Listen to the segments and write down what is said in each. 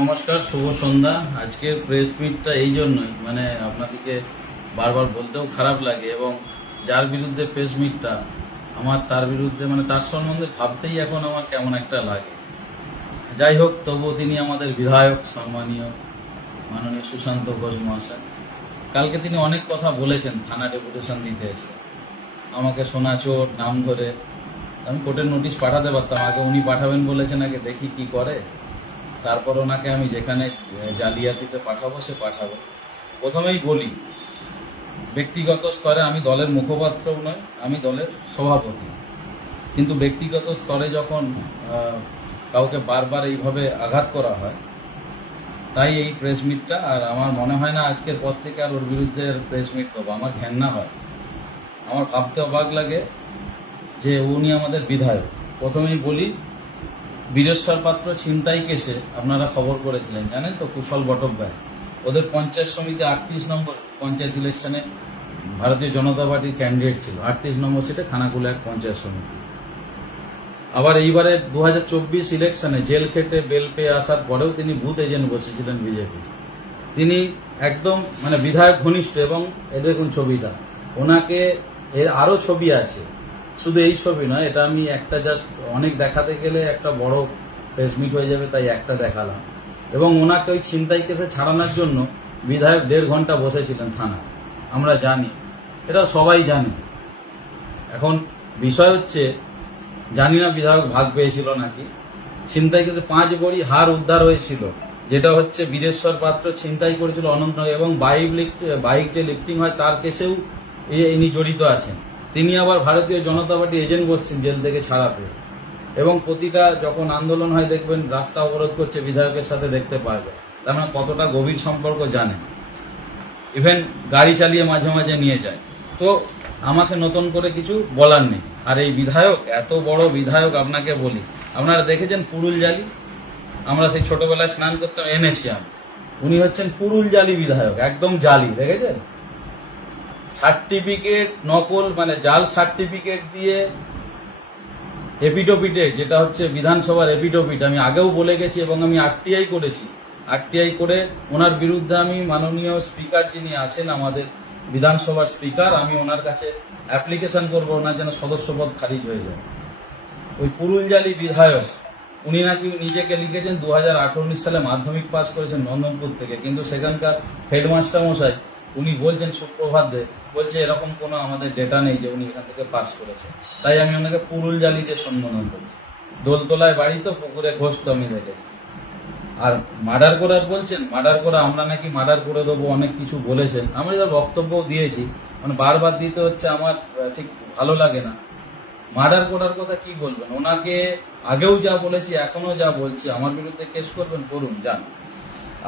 নমস্কার, শুভ সন্ধ্যা। আজকের প্রেস মিটটা এই জন্যই মানে আপনাদেরকে বারবার বলতেও খারাপ লাগে এবং যার বিরুদ্ধে প্রেস মিটটা আমার তার বিরুদ্ধে মানে তার সম্বন্ধে ভাবতেই এখন আমার কেমন একটা লাগে। যাই হোক, তবুও তিনি আমাদের বিধায়ক, সম্মানীয়, মাননীয় সুশান্ত ঘোষ মহাশয়। কালকে তিনি অনেক কথা বলেছেন, থানা ডেপুটেশন দিতে এসে। আমাকে সোনাচোর নাম ধরে। আমি কোর্টের নোটিশ পাঠাতে পারতাম, আগে উনি পাঠাবেন বলেছেন, আগে দেখি কি করে। তারপর ওনাকে আমি যেখানে জালিয়াতিতে পাঠাবো, সে পাঠাবো। প্রথমেই বলি, ব্যক্তিগত স্তরে আমি দলের মুখপাত্রও নয় আমি দলের সভাপতি। কিন্তু ব্যক্তিগত স্তরে যখন কাউকে বারবার এইভাবে আঘাত করা হয়, তাই এই প্রেস মিটটা আর আমার মনে হয় না আজকের পর থেকে আর ওর বিরুদ্ধে প্রেস মিট করব। আমার ঘেন্না হয়। আমার ভাবতে অবাক লাগে যে উনি আমাদের বিধায়ক। প্রথমেই বলি বীরেশ্বর পাত্র ছিনতাই কেসে আপনারা খবর করেছিলেন, জানেন তো? কুশল বটব্যায়। ওদের পঞ্চায়েত সমিতি আটত্রিশ নম্বর পঞ্চায়েত ইলেকশনে ভারতীয় জনতা পার্টির ক্যান্ডিডেট ছিল। আটত্রিশ নম্বর সিটে খানাকুলা এক পঞ্চায়েত সমিতি। আবার এইবারে দু হাজার চব্বিশ ইলেকশনে জেল খেটে বেল পেয়ে আসার পরেও তিনি বুথ এজেন্ট বসেছিলেন বিজেপি। তিনি একদম মানে বিধায়ক ঘনিষ্ঠ এবং এ দেখুন ছবিটা, ওনাকে এর আরও ছবি আছে। শুধু এই ছবি নয়, এটা আমি একটা জাস্ট অনেক দেখাতে গেলে একটা বড় প্রেস মিট হয়ে যাবে, তাই একটা দেখালাম। এবং ওনাকে ওই ছিনতাই কেসে ছাড়ানোর জন্য বিধায়ক দেড় ঘণ্টা বসেছিলেন থানা আমরা জানি, এটা সবাই জানে। এখন বিষয় হচ্ছে, জানি না বিধায়ক ভাগ পেয়েছিল নাকি। ছিনতাই কেসে পাঁচ বড়ি হার উদ্ধার হয়েছিল, যেটা হচ্ছে বিদেশ্বর পাত্র ছিনতাই করেছিল অনন্ত এবং বাইক বাইক যে লিফটিং হয়, তার কেসেও ইনি জড়িত আছেন। তিনি আবার ভারতীয় জনতা পার্টি এজেন্ট বসছেন জেল থেকে ছাড়া পেয়ে। এবং প্রতিটা যখন আন্দোলন হয়, দেখবেন রাস্তা অবরোধ করছে, বিধায়কের সাথে দেখতে পাওয়া যায়। তার মানে কতটা গভীর সম্পর্ক জানে ইভেন গাড়ি চালিয়ে মাঝে মাঝে নিয়ে যায়। তো আমাকে নতুন করে কিছু বলার নেই। আর এই বিধায়ক, এত বড় বিধায়ক আপনাকে বলি। আপনারা দেখেছেন পুরুল জালি? আমরা সেই ছোটবেলায় স্নান করতাম, এনেছি আমি। উনি হচ্ছেন পুরুল জালি বিধায়ক, একদম জালি, দেখেছেন? সার্টিফিকেট, নকল মানে জাল সার্টিফিকেট দিয়ে এপিডোপিটে যেটা হচ্ছে বিধানসভার এপিডোপিট আমি আগেও বলে গেছি এবং আমি আরটিআই করেছি। আরটিআই করে ওনার বিরুদ্ধে আমি মাননীয় স্পিকার যিনি আছেন, আমাদের বিধানসভার স্পিকার, আমি ওনার কাছে অ্যাপ্লিকেশন করব, ওনার যেন সদস্যপদ খারিজ হয়ে যায়। ওই পুরুলজালি বিধায়ক, উনি নাকি নিজেকে লিখেছেন দু হাজার উনিশ সালে মাধ্যমিক পাস করেছেন নন্দনপুর থেকে, কিন্তু সেখানকার হেডমাস্টার মশাই উনি বলছেন সুপ্রভাত দে বলছে এরকম কোনো আমাদের ডেটা নেই যে উনি এখান থেকে পাস করেছেন তাই আমি ওনাকে পুরুল জালিতে সম্বোধন করি দোলতলায় বাড়ি তো, পুকুরে ঘোষ তো আমি দেখেছি। আর মার্ডার করার বলছেন মার্ডার করা, আমরা নাকি মার্ডার করে দেবো, অনেক কিছু বলেছেন। আমি তার বক্তব্যও দিয়েছি মানে বারবার দিতে হচ্ছে আমার ঠিক ভালো লাগে না। মার্ডার করার কথা কি বলবেন? ওনাকে আগেও যা বলেছি এখনও যা বলছি, আমার বিরুদ্ধে কেস করবেন? করুন, যান।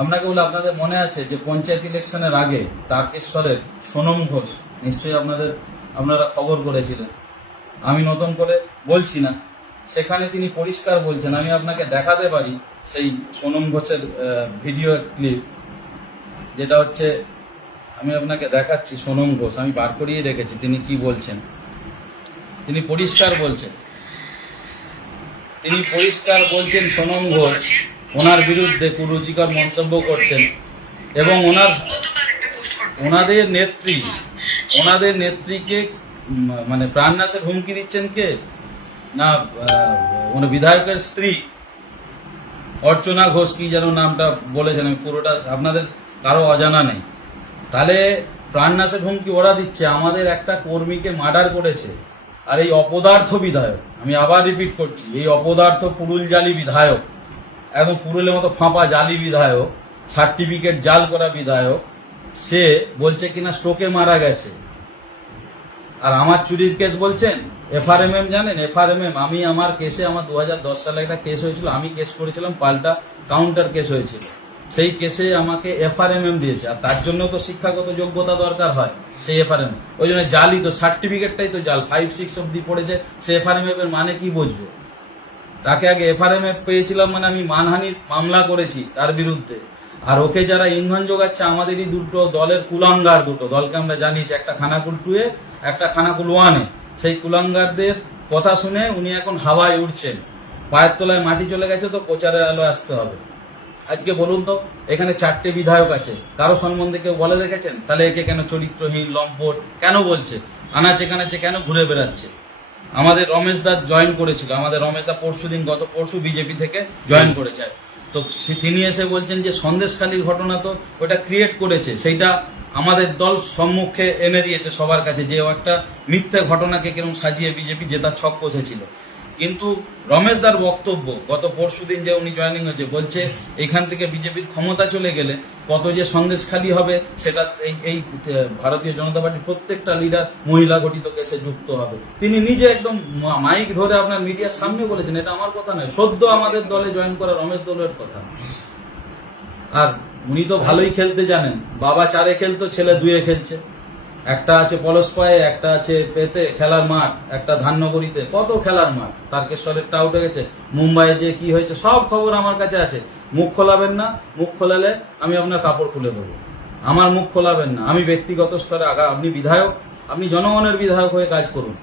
আপনাকে বলে আপনাদের মনে আছে যে পঞ্চায়েত ইলেকশনের আগে তারকেশ্বরের সোনম ঘোষ নিশ্চয়ই আপনাদের আপনারা খবর করেছিলেন। আমি নতুন করে বলছি না। সেখানে তিনি পরিষ্কার বলছেন আমি আপনাকে দেখাতে পারি সেই সোনম ঘোষের ভিডিও ক্লিপ। যেটা হচ্ছে আমি আপনাকে দেখাচ্ছি সোনম ঘোষ আমি বার করিয়ে রেখেছি তিনি কি বলছেন? তিনি পরিষ্কার বলছেন। তিনি পরিষ্কার বলছেন সোনম ঘোষ ওনার বিরুদ্ধে কুরুচিকর মন্তব্য করছেন এবং ওনার ওনাদের নেত্রী, ওনাদের নেত্রীকে মানে প্রাণনাশের হুমকি দিচ্ছেন কে? না ওনার বিধায়কের স্ত্রী। অর্চনা ঘোষ কি যেন নামটা বলেছেন, আমি পুরোটা আপনাদের কারও অজানা নেই। তাহলে প্রাণনাশের হুমকি ওরা দিচ্ছে, আমাদের একটা কর্মীকে মার্ডার করেছে, আর এই অপদার্থ বিধায়ক, আমি আবার রিপিট করছি, এই অপদার্থ পুরুল জালি বিধায়ক একদম পুরুলের মতো ফাঁপা জালি বিধায়ক, সার্টিফিকেট জাল করা বিধায়ক, সে বলছে কিনা স্ট্রোকে মারা গেছে। আর আমার চুরির কেস বলছেন? এফআরএমএম জানেন? এফআরএমএম, আমি আমার কেসে আমার দু দশ সালে একটা কেস হয়েছিল, আমি কেস করেছিলাম, পাল্টা কাউন্টার কেস হয়েছিল। সেই কেসে আমাকে এফআরএমএম দিয়েছে, আর তার জন্য তো শিক্ষাগত যোগ্যতা দরকার হয়, সেই এফআরএম। ওই জন্য জালই তো, সার্টিফিকেটটাই তো জাল ফাইভ সিক্স অব্দি পড়েছে, সে এফআরএমএম এর মানে কি বুঝবে? তাকে আগে এফআরএমএফ পেয়েছিলাম মানে আমি মানহানির মামলা করেছি তার বিরুদ্ধে। আর ওকে যারা ইন্ধন যোগাচ্ছে, আমাদেরই দুটো দলের কুলাঙ্গার দুটো। দলকে আমরা জানিয়েছি, একটা খানাকুল টুয়ে একটা খানাকুল ওয়ানে সেই কুলাঙ্গারদের কথা শুনে উনি এখন হাওয়ায় উঠছেন। পায়ের তলায় মাটি চলে গেছে তো প্রচারের আলো আসতে হবে। আজকে বলুন তো, এখানে চারটে বিধায়ক আছে। কারও সম্বন্ধে কেউ বলে দেখেছেন? তাহলে একে কেন চরিত্রহীন, লম্পট, কেন বলছে? আনাচে কানাচে কেন ঘুরে বেড়াচ্ছে? আমাদের রমেশ দা জয়েন করেছিল। আমাদের রমেশ দা পরশু দিন, গত পরশু বিজেপি থেকে জয়েন করেছে। তো তিনি এসে বলছেন যে, সন্দেশখালীর ঘটনা তো ওটা ক্রিয়েট করেছে। সেইটা আমাদের দল সম্মুখে এনে দিয়েছে সবার কাছে যে একটা মিথ্যে ঘটনাকে কিরম সাজিয়ে বিজেপি জেতার ছক কষেছিল। কিন্তু রমেশ দার বক্তব্য, গত পরশু দিন যে উনি জয়েনিং হয়েছে, বলছে এখান থেকে বিজেপির ক্ষমতা চলে গেলে কত যে সন্দেশ খালি হবে, সেটা এই এই ভারতীয় জনতা পার্টির প্রত্যেকটা লিডার মহিলা গঠিত কেসে যুক্ত হবে। তিনি নিজে একদম মাইক ধরে আপনার মিডিয়ার সামনে বলেছেন, এটা আমার কথা নয়, সদ্য আমাদের দলে জয়েন করা রমেশ দলের কথা। আর উনি তো ভালোই খেলতে জানেন, বাবা চারে খেলতো, ছেলে দুয়ে খেলছে। একটা আছে পলসপায়ে, একটা আছে পেতে, খেলার মাঠ, একটা ধান্যগড়িতে কত খেলার মাঠ? তারকেশ্বরেরটা উঠে গেছে। মুম্বাইয়ে যে কি হয়েছে, সব খবর আমার কাছে আছে। মুখ খোলাবেন না, মুখ খোলালে আমি আপনার কাপড় খুলে দেবো। আমার মুখ খোলাবেন না। আমি ব্যক্তিগত স্তরে আগা, আপনি বিধায়ক, আপনি জনগণের বিধায়ক হয়ে কাজ করুন।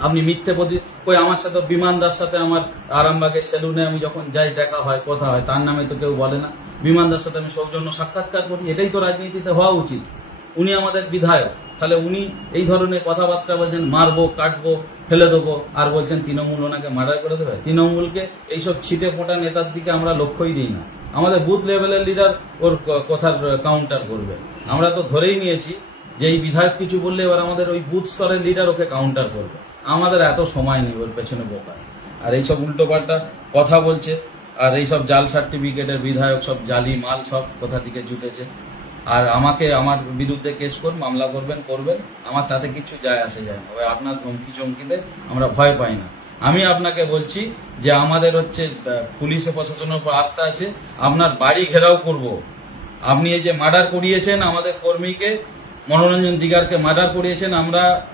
আপনি মিথ্যে প্রতি, কই আমার সাথে, বিমান দাস সাথে আমার আরামবাগের সেলুনে আমি যখন যাই, দেখা হয়, কথা হয়, তার নামে তো কেউ বলে না। বিমান দাস সাথে আমি সৌজন্য সাক্ষাৎকার করি। এটাই তো রাজনীতিতে হওয়া উচিত। উনি আমাদের বিধায়ক। তাহলে উনি এই ধরনের কথাবার্তা বলছেন, মারবো, কাটবো, ফেলে দেবো, আর বলছেন তৃণমূল ওনাকে মার্ডার করে দেবে। তৃণমূলকে এইসব ছিটে ফোটা নেতার দিকে আমরা লক্ষ্যই দিই না। আমাদের বুথ লেভেলের লিডার ওর কথার কাউন্টার করবে। আমরা তো ধরেই নিয়েছি যে এই বিধায়ক কিছু বললে এবার আমাদের ওই বুথ স্তরের লিডার ওকে কাউন্টার করবে। আমাদের এত সময় নেই ওর পেছনে বোকা আর এইসব উল্টোপাল্টা কথা বলছে, আর এইসব জাল সার্টিফিকেটের বিধায়ক সব জালি মাল সব কোথা থেকে জুটেছে আর আমাকে, আমার বিরুদ্ধে কেস করুন, মামলা করবেন করবেন। আমার তাতে কিছু যায় আসে যায় না। ওই আপনার ধমকি চমকিতে আমরা ভয় পাই না। আমি আপনাকে বলছি যে আমাদের হচ্ছে পুলিশ প্রশাসনের উপর আস্থা আছে। আপনার বাড়ি ঘেরাও করব। আপনি এই যে মার্ডার করিয়েছেন আমাদের কর্মীকে, মনোরঞ্জন দিগারকে মার্ডার করিয়েছেন, আমরা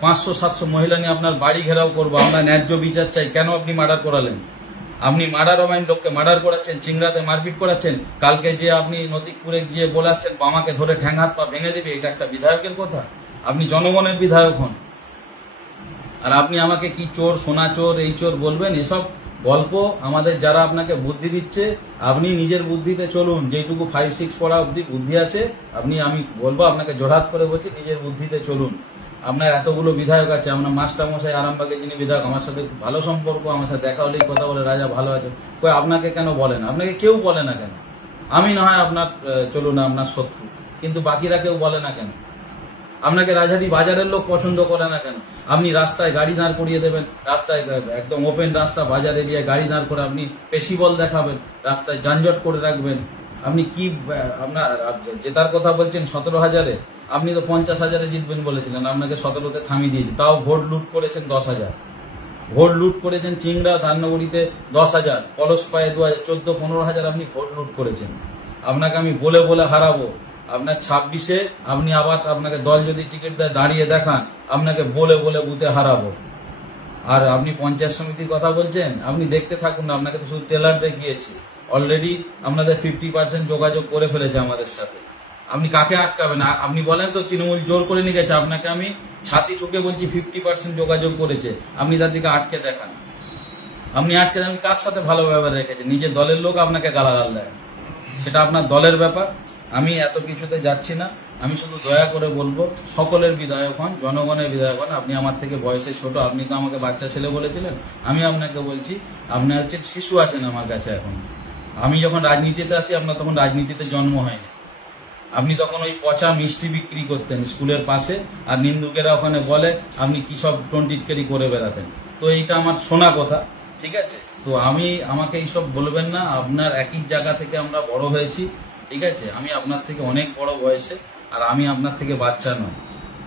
পাঁচশো, সাতশো মহিলা নিয়ে আপনার বাড়ি ঘেরাও করব। আমরা ন্যায্য বিচার চাই। কেন আপনি মার্ডার করালেন? আপনি মার্ডার অমাইন লোককে মার্ডার করাচ্ছেন, চিংড়াতে মারপিট করাচ্ছেন, কালকে যে আপনি নতিকপুরে গিয়ে বলে আসছেন, বামাকে ধরে ঠ্যাং, হাত, পা ভেঙে দেবে, এটা একটা বিধায়কের কথা। আপনি জনগণের বিধায়ক হন। আর আপনি আমাকে কি চোর, সোনা চোর, এই চোর বলবেন, এসব গল্প আমাদের যারা আপনাকে বুদ্ধি দিচ্ছে, আপনি নিজের বুদ্ধিতে চলুন, যেটুকু ফাইভ সিক্স পড়া অব্দি বুদ্ধি আছে, আপনি, আমি বলব আপনাকে জোড়াত করে বলছি, নিজের বুদ্ধিতে চলুন। আপনার এতগুলো বিধায়ক আছে আপনার মাস্টার মশাই আরামবাগের যিনি বিধায়ক, আমার সাথে ভালো সম্পর্ক, আমার সাথে দেখা হলেই কথা বলে রাজা ভালো আছে। কই, আপনাকে কেন বলে না? আপনাকে কেউ বলে না কেন? আমি না হয় আপনার চলুন, আপনার শত্রু। কিন্তু বাকিরা কেউ বলে না কেন? আপনাকে রাজহাটি বাজারের লোক পছন্দ করে না কেন? আপনি রাস্তায় গাড়ি দাঁড় করিয়ে দেবেন, রাস্তায় একদম ওপেন রাস্তা, বাজার এরিয়ায় গাড়ি দাঁড় করে আপনি পেশিবল দেখাবেন, রাস্তায় যানজট করে রাখবেন। আপনি কি আপনার জেতার কথা বলছেন সতেরো হাজারে, আপনি তো পঞ্চাশ হাজারে জিতবেন বলেছিলেন, আপনাকে সতেরোতে থামিয়ে দিয়েছে, তাও ভোট লুট করেছেন দশ হাজার। ভোট লুট করেছেন চিংড়া ধান্যগুড়িতে দশ হাজার পলস পায়ে দু হাজার, চোদ্দ, পনেরো হাজার আপনি ভোট লুট করেছেন। আপনাকে আমি বলে বলে হারাবো। আপনার ছাব্বিশে আপনি আবার আপনাকে দল যদি টিকিট দেয়, দাঁড়িয়ে দেখান, আপনাকে বলে বলে বুথে হারাবো। আর আপনি পঞ্চায়েত সমিতির কথা বলছেন, আপনি দেখতে থাকুন না, আপনাকে তো শুধু টেলার দেখিয়েছি। অলরেডি আপনাদের ফিফটি পার্সেন্ট যোগাযোগ করে ফেলেছে আমাদের সাথে। আপনি কাকে আটকাবেন? আপনি বলেন তো তৃণমূল জোর করে নিয়ে গেছে। আপনাকে আমি ছাতি ঠুকে বলছি ফিফটি পার্সেন্ট যোগাযোগ করেছে। আপনি তার দিকে আটকে দেখান। আপনি আটকে দেন, কার সাথে ভালো ব্যবহার রেখেছি? নিজের দলের লোক আপনাকে গালাগাল দেয়। সেটা আপনার দলের ব্যাপার। আমি এত কিছুতে যাচ্ছি না। আমি শুধু দয়া করে বলব সকলের বিধায়ক হন জনগণের বিধায়ক হন আপনি আমার থেকে বয়সে ছোট আপনি তো আমাকে বাচ্চা ছেলে বলেছিলেন আমি আপনাকে বলছি আপনি হচ্ছে শিশু আছেন আমার কাছে এখন। আমি যখন রাজনীতিতে আসি, আপনার তখন রাজনীতিতে জন্ম হয়নি। আপনি তখন ওই পচা মিষ্টি বিক্রি করতেন স্কুলের পাশে, আর নিন্দুকেরা ওখানে বলে, আপনি কি সব টোনটিটকারি করে বেড়াতেন? তো এইটা আমার শোনা কথা, ঠিক আছে? তো আমি, আমাকে এইসব বলবেন না, আপনার একই জায়গা থেকে আমরা বড় হয়েছি, ঠিক আছে? আমি আপনার থেকে অনেক বড় বয়সে, আর আমি আপনার থেকে বাচ্চা নই।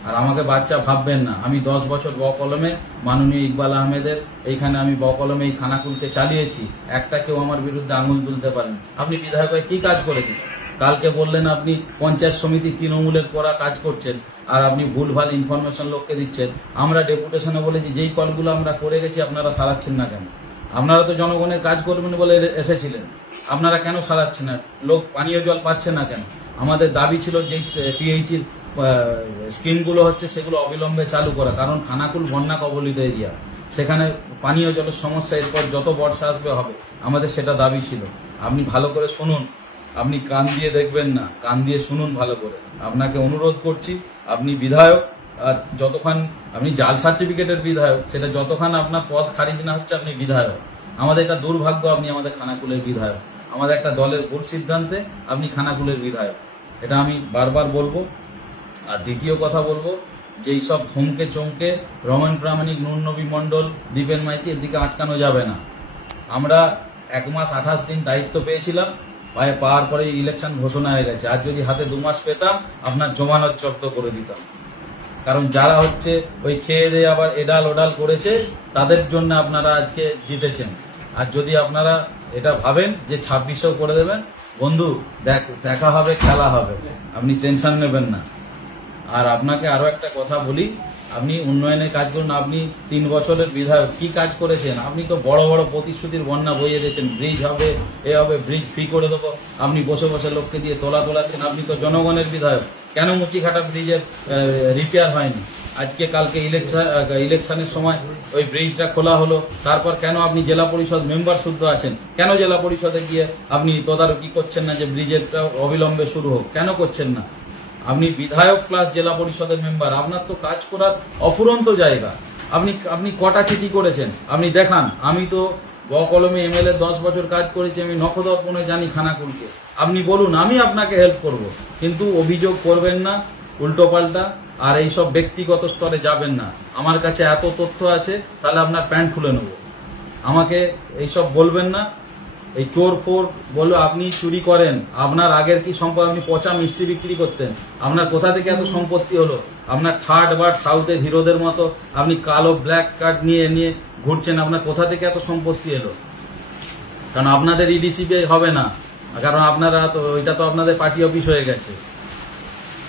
আর আমাকে বাচ্চা ভাববেন না। আমি দশ বছর বকলমে মাননীয় ইকবাল আহমেদের, এইখানে আমি ব কলমে এই খানাকুলকে চালিয়েছি। একটা কেউ আমার বিরুদ্ধে আঙুল তুলতে পারেন আপনি বিধায়ক হয়ে কি কাজ করেছেন? কালকে বললেন আপনি পঞ্চায়েত সমিতি তৃণমূলের করা কাজ করছেন আর আপনি ভুলভাল ইনফরমেশন লোককে দিচ্ছেন। আমরা ডেপুটেশনে বলেছি, যেই কলগুলো আমরা করে গেছি, আপনারা সারাচ্ছেন না কেন? আপনারা তো জনগণের কাজ করবেন বলে এসেছিলেন। আপনারা কেন সারাচ্ছেন না? লোক পানীয় জল পাচ্ছে না কেন? আমাদের দাবি ছিল, যেই পিএইচির স্কিমগুলো হচ্ছে সেগুলো অবিলম্বে চালু করা। কারণ খানাকুল বন্যা কবলিত এরিয়া। সেখানে পানীয় জলের সমস্যা, এরপর যত বর্ষা আসবে হবে। আমাদের সেটা দাবি ছিল। আপনি ভালো করে শুনুন। আপনি কান দিয়ে দেখবেন না। কান দিয়ে শুনুন ভালো করে। আপনাকে অনুরোধ করছি, আপনি বিধায়ক, আর যতক্ষণ আপনি জাল সার্টিফিকেটের বিধায়ক, সেটা যতক্ষণ আপনার পদ খারিজ না হচ্ছে, আপনি বিধায়ক। আমাদের একটা দুর্ভাগ্য, আপনি আমাদের খানাকুলের বিধায়ক। আমাদের একটা দলের ভুল সিদ্ধান্তে আপনি খানাকুলের বিধায়ক। এটা আমি বারবার বলব। আর দ্বিতীয় কথা বলব যে এইসব থমকে চমকে রমন প্রামাণিক নুরনবী মণ্ডল, দীপেন মাইতি এর দিকে আটকানো যাবে না। আমরা এক মাস আঠাশ দিন দায়িত্ব পেয়েছিলাম, পায়ে পাওয়ার পরে ইলেকশন ঘোষণা হয়ে গেছে। আর যদি হাতে দু মাস পেতাম, আপনার জমানত জব্দ করে দিতাম। কারণ যারা হচ্ছে ওই খেয়ে দিয়ে আবার এডাল ওডাল করেছে, তাদের জন্য আপনারা আজকে জিতেছেন। আর যদি আপনারা এটা ভাবেন যে ছাব্বিশেও করে দেবেন, বন্ধু, দেখ, দেখা হবে, খেলা হবে। আপনি টেনশন নেবেন না। আর আপনাকে আরও একটা কথা বলি, আপনি উন্নয়নের কাজ করুন, আপনি তিন বছরের বিধায়ক, কি কাজ করেছেন? আপনি তো বড় বড় প্রতিশ্রুতির বন্যা বইয়ে দিয়েছেন ব্রিজ হবে, এ হবে ব্রিজ ফ্রি করে দেবো। আপনি বসে বসে লোককে দিয়ে তোলা তোলাচ্ছেন, আপনি তো জনগণের বিধায়ক। কেন মুচিঘাটা ব্রিজের রিপেয়ার হয়নি? আজকে, কালকে ইলেকশন ইলেকশনের সময় ওই ব্রিজটা খোলা হলো, তারপর কেন আপনি জেলা পরিষদ মেম্বার শুদ্ধ আছেন? কেন জেলা পরিষদে গিয়ে আপনি তদারকি করছেন না যে ব্রিজেরটা অবিলম্বে শুরু হোক? কেন করছেন না? আপনি বিধায়ক প্লাস জেলা পরিষদের মেম্বার আপনার তো কাজ করার অফুরন্ত জায়গা। আপনি আপনি কটা চিঠি করেছেন? আপনি দেখান। আমি তো ব কলমে এমএলএ দশ বছর কাজ করেছি, আমি নখদর্পণে জানি খানাকুলকে। আপনি বলুন, আমি আপনাকে হেল্প করব। কিন্তু অভিযোগ করবেন না উল্টো পাল্টা আর এইসব ব্যক্তিগত স্তরে যাবেন না। আমার কাছে এত তথ্য আছে, তাহলে আপনার প্যান্ট খুলে নেব। আমাকে এইসব বলবেন না এই চোর ফোর বলল, আপনি চুরি করেন। আপনার আগের কি সম্পদ? আপনি পচা মিষ্টি বিক্রি করতেন। আপনার কোথা থেকে এত সম্পত্তি হলো? আপনার থার্ড বার সাউথের হিরোদের মতো আপনি কালো ব্ল্যাক কার্ড নিয়ে নিয়ে ঘুরছেন। আপনার কোথা থেকে এত সম্পত্তি এলো? কারণ আপনাদের ইডিসি হবে না। কারণ আপনারা তো, ওইটা তো আপনাদের পার্টি অফিস হয়ে গেছে।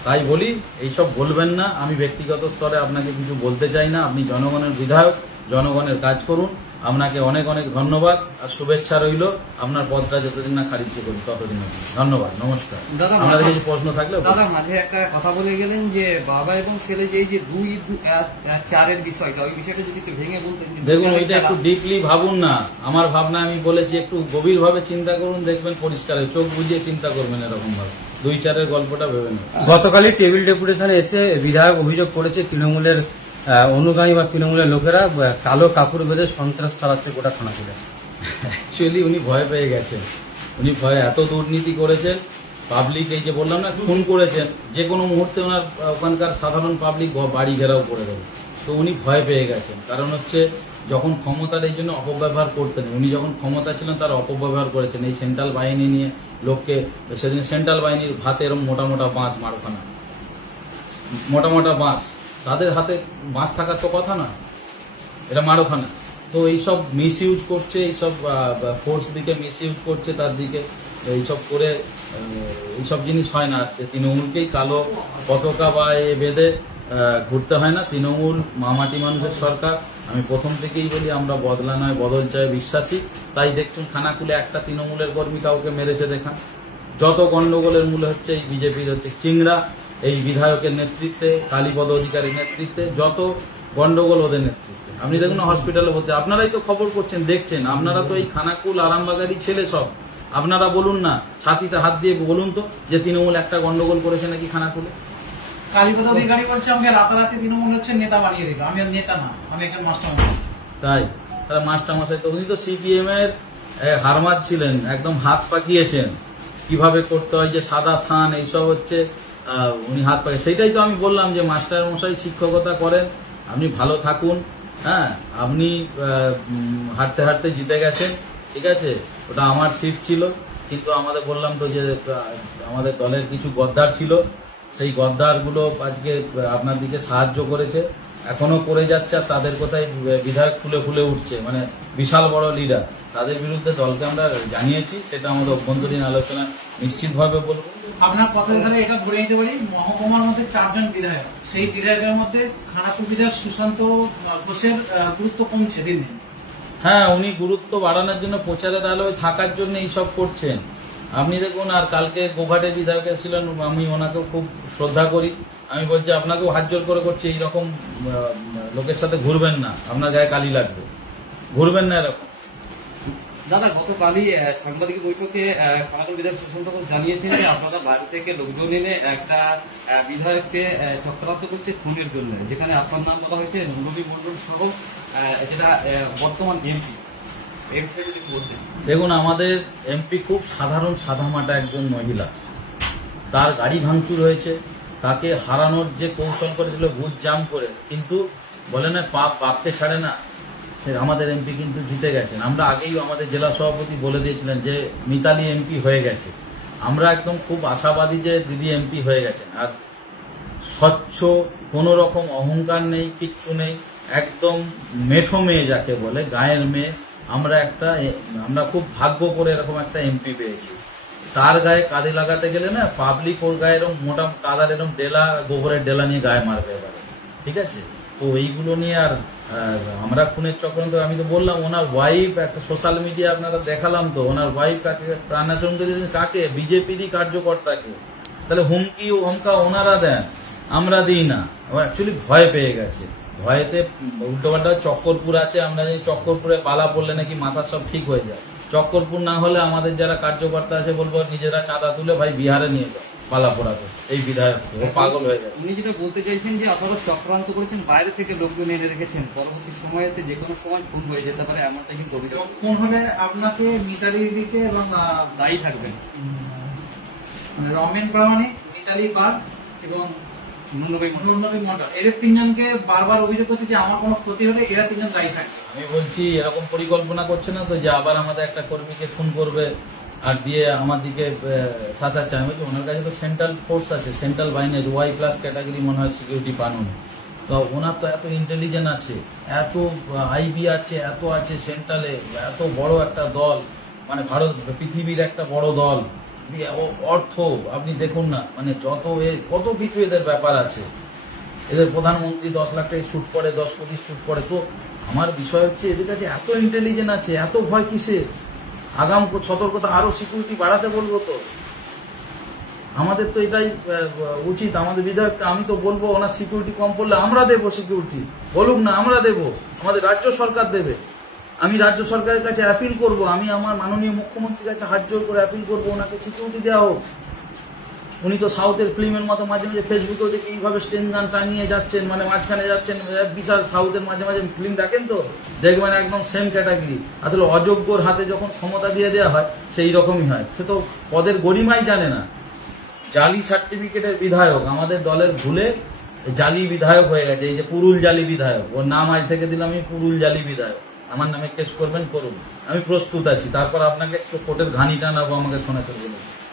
তাই বলি, এইসব বলবেন না। আমি ব্যক্তিগত স্তরে আপনাকে কিছু বলতে চাই না। আপনি জনগণের বিধায়ক, জনগণের কাজ করুন। আপনাকে অনেক অনেক ধন্যবাদ আর শুভেচ্ছা রইল। আপনার পদটা যতদিন না খারিজ করি ততদিন। ধন্যবাদ নমস্কার। দাদা, আপনাদের কিছু প্রশ্ন থাকলে দাদা মাঝে একটা কথা বলে গেলেন যে বাবা এবং ছেলে যে এই যে দুই চারের বিষয়টা ওই বিষয়টা যদি একটু ভেঙে বলতেন দেখুন ওইটা একটু ডিপলি ভাবুন না। আমার ভাবনা আমি বলেছি একটু গভীর ভাবে চিন্তা করুন দেখবেন পরিষ্কার হয়ে- চোখ বুঝিয়ে চিন্তা করবেন এরকম ভাবে দুই চারের গল্পটা ভেবে নেবেন গতকালই টেবিল ডেপুটেশনে এসে বিধায়ক অভিযোগ করেছে তৃণমূলের অনুগামী বা তৃণমূলের লোকেরা কালো কাপড় বেঁধে সন্ত্রাস চালাচ্ছে গোটা থানা খুলে অ্যাকচুয়ালি উনি ভয় পেয়ে গেছেন। উনি ভয়ে এত দুর্নীতি করেছেন পাবলিক এই যে বললাম না, খুন করেছেন, যে কোনো মুহূর্তে ওনার ওখানকার সাধারণ পাবলিক বাড়ি ঘেরাও করে দেবে। তো উনি ভয় পেয়ে গেছেন। কারণ হচ্ছে, যখন ক্ষমতার এই জন্য অপব্যবহার করতেন, উনি যখন ক্ষমতা ছিলেন, তার অপব্যবহার করেছেন। এই সেন্ট্রাল বাহিনী নিয়ে লোককে, সেদিন সেন্ট্রাল বাহিনীর হাতে এরকম মোটা মোটা বাঁশ, মারখানা। মোটা মোটা বাঁশ। তাদের হাতে মাছ থাকার তো কথা না। এটা মারোখানা। তো এইসব মিস ইউজ করছে, এইসব ফোর্স দিকে মিস ইউজ করছে তার দিকে। এইসব করে এইসব জিনিস হয় না। যে তৃণমূলকেই কালো পতাকা বা এ বেঁধে ঘুরতে হয় না। তৃণমূল মামাটি মানুষের সরকার। আমি প্রথম থেকেই বলি, আমরা বদলা নয়, বদল চাই বিশ্বাসী। তাই দেখছেন খানাকুলে একটা তৃণমূলের কর্মী কাউকে মেরেছে, দেখান। যত গণ্ডগোলের মূলে হচ্ছে এই বিজেপির হচ্ছে চিংড়া। এই বিধায়কের নেতৃত্বে কালীপদ অধিকারীর নেতৃত্বে যত গন্ডগোল ওদের নেতৃত্বে। আপনি দেখুন হসপিটালে হচ্ছে আপনারাই তো খবর করছেন দেখছেন। আপনারা তো এই খানাকুল আরামবাগারি ছেলে সব। আপনারা বলুন না ছাতিতে হাত দিয়ে বলুন তো যে তৃণমূল একটা গন্ডগোল করেছে নাকি খানাকুলে? কালীপদ অধিকারী বলছে আমাকে রাতারাতি তৃণমূল হচ্ছে নেতা বানিয়ে দেবে। আমি আর নেতা না আমি একজন মাস্টার তাই? তারা মাস্টার মশাই তো উনি তো সিপিএম এর হারমাত ছিলেন একদম হাত পাকিয়েছেন। কীভাবে করতে হয় যে সাদা থান এইসব হচ্ছে উনি হাত পাকিয়ে সেইটাই তো আমি বললাম যে মাস্টার মশাই শিক্ষকতা করেন, আপনি ভালো থাকুন হ্যাঁ? আপনি হাঁটতে হাঁটতে জিতে গেছেন, ঠিক আছে? ওটা আমার সিট ছিল, কিন্তু আমাদের বললাম তো যে আমাদের দলের কিছু গদ্দার ছিল, সেই গদ্দারগুলো আজকে আপনার দিকে সাহায্য করেছে। এখনও করে যাচ্ছে আর তাদের কোথায় বিধায়ক ফুলে ফুলে উঠছে মানে বিশাল বড় লিডার তাদের বিরুদ্ধে দলকে আমরা জানিয়েছি সেটা আমাদের অভ্যন্তরীণ আলোচনা নিশ্চিতভাবে বলব। আপনার কথা ধরে এটা ধরে নিতে পারি মহকুমার মধ্যে চারজন বিধায়ক সেই বিধায়কের মধ্যে খানাপুর বিধায়ক সুশান্ত ঘোষের গুরুত্ব কমছে দিন দিন। হ্যাঁ উনি গুরুত্ব বাড়ানোর জন্য প্রচারের আলোয় থাকার জন্য এইসব করছেন। আপনি দেখুন আর কালকে গোঘাটে বিধায়ক এসেছিলেন আমি ওনাকেও খুব শ্রদ্ধা করি। আমি বলছি আপনাকেও হাত জোর করে করছি এইরকম লোকের সাথে ঘুরবেন না আপনার গায়ে কালি লাগবে। ঘুরবেন না এরকম। দাদা, গতকালই সাংবাদিক বৈঠকে খানাকুল বিধায়ক সুশান্ত ঘোষ জানিয়েছেন যে আপনারা বাইরে থেকে লোকজন এনে একটা বিধায়ককে চক্রান্ত করছে খুনের জন্য, যেখানে আপনার নাম বলা হয়েছে নুরবি মন্ডল সহ যেটা বর্তমান এমপি। দেখুন, আমাদের এমপি খুব সাধারণ সাদামাটা একজন মহিলা। তার গাড়ি ভাঙচুর হয়েছে, তাকে হারানোর যে কৌশল করেছিল, ভূত জাম করে, কিন্তু বলে না, পাপ পাপকে ছাড়ে না। আমাদের এমপি কিন্তু জিতে গেছেন। আমরা আগেই আমাদের জেলা সভাপতি বলে দিয়েছিলেন যে মিতালি এমপি হয়ে গেছে। আমরা একদম খুব আশাবাদী যে দিদি এমপি হয়ে গেছেন। আর স্বচ্ছ কোনো রকম অহংকার নেই, কিচ্ছু নেই, একদম মেঠো মেয়ে যাকে বলে, গায়ের মেয়ে। আমরা একটা, আমরা খুব ভাগ্য করে এরকম একটা এমপি পেয়েছি। তার গায়ে কাঁদে লাগাতে গেলে না পাবলিক ওর গায়ে এরকম মোটা কাদার এরকম ডেলা, গোবরের ডেলা নিয়ে গায়ে মারবে এবারে। ঠিক আছে? তো এইগুলো নিয়ে আর আমরা খুনের চক্রান্ত, আমি তো বললাম, ওনার ওয়াইফ একটা সোশ্যাল মিডিয়া আপনারা দেখালাম তো, ওনার ওয়াইফ কাকে প্রাণাচরণ দিয়েছেন কাকে? বিজেপিরই কার্যকর্তাকে। তাহলে হুমকি হুমকা ওনারা দেন, আমরা দিই না। অ্যাকচুয়ালি ভয় পেয়ে গেছে। ভয়েতে উল্টোপাল্টা চক্করপুর আছে, আমরা জানি চক্করপুরে পালা পড়লে নাকি মাথা সব ঠিক হয়ে যায়। চক্করপুর না হলে আমাদের যারা কার্যকর্তা আছে, বলব নিজেরা চাঁদা তুলে ভাই বিহারে নিয়ে যাও, পালা পড়াতে। এই বিধায়ক পাগল হয়ে যাবে উনি যেটা বলতে চাইছেন যে আপনারা চক্রান্ত করেছেন বাইরে থেকে লোকজন এনে রেখেছেন পরবর্তী সময়েতে যে কোনো সময় খুন হয়ে যেতে পারে এমনটা কিন্তু অভিযোগ। ফোন হলে আপনাকে মিতালি দিকে এবং দায়ী থাকবেন। মানে রমেন প্রামাণিক মিতালি পাল এবং। এদের তিনজনকে বারবার অভিযোগ করছে যে আমার কোনো ক্ষতি হলে এরা তিনজন দায়ী থাকে আমি বলছি এরকম পরিকল্পনা করছে না তো যে আবার আমাদের একটা কর্মীকে খুন করবে। আর দিয়ে আমার দিকে সাঁচাচ্ছে আমি বলছি, ওনার কাছে তো সেন্ট্রাল ফোর্স আছে সেন্ট্রাল বাহিনী ওয়াই প্লাস ক্যাটাগরি মনে হয় সিকিউরিটি পানুন তো ওনার তো এত ইন্টেলিজেন্ট আছে, এত আইবি আছে, এত আছে সেন্ট্রালে এত বড় একটা দল মানে ভারত, পৃথিবীর একটা বড় দল। অর্থ, আপনি দেখুন না মানে যত এ, কত কিছু এদের ব্যাপার আছে। এদের প্রধানমন্ত্রী দশ লাখ টাকা শ্যুট করে, দশ কোটি শ্যুট করে, তো আমার বিষয় হচ্ছে, এদের কাছে এত ইন্টেলিজেন্ট আছে, এত ভয় কিসে আগাম সতর্কতা আরও সিকিউরিটি বাড়াতে বলব তো। আমাদের তো এটাই উচিত। আমাদের বিধায়ককে আমি তো বলব, ওনার সিকিউরিটি কম পড়লে আমরা দেবো সিকিউরিটি বলুক না, আমরা দেব। আমাদের রাজ্য সরকার দেবে। আমি রাজ্য সরকারের কাছে অ্যাপিল করব। আমি আমার মাননীয় মুখ্যমন্ত্রীর কাছে হাত জোর করে অ্যাপিল করব, ওনাকে সিকিউরিটি দেওয়া হোক। উনি তো সাউথের ফিল্মের মতো মাঝে মাঝে ফেসবুকেও দেখি এইভাবে স্টেন গান টাঙিয়ে যাচ্ছেন মানে মাঝখানে যাচ্ছেন বিশাল সাউথের মাঝে মাঝে ফিল্ম দেখেন তো? দেখবেন একদম সেম ক্যাটাগরি আসলে অযোগ্যর হাতে যখন ক্ষমতা দিয়ে দেওয়া হয়, সেই রকমই হয়। সে তো পদের গরিমাই জানে না। জালি সার্টিফিকেটের বিধায়ক, আমাদের দলের ভুলে জালি বিধায়ক হয়ে গেছে। এই যে পুরুল জালি বিধায়ক, ওর নাম আজ থেকে দিলাম আমি পুরুল জালি বিধায়ক। আমার নামে কেস করবেন, করুন। আমি প্রস্তুত আছি। তারপর আপনাকে একটু কোর্টের ঘানি টানাবো, আমাকে শোনাতে বলেছে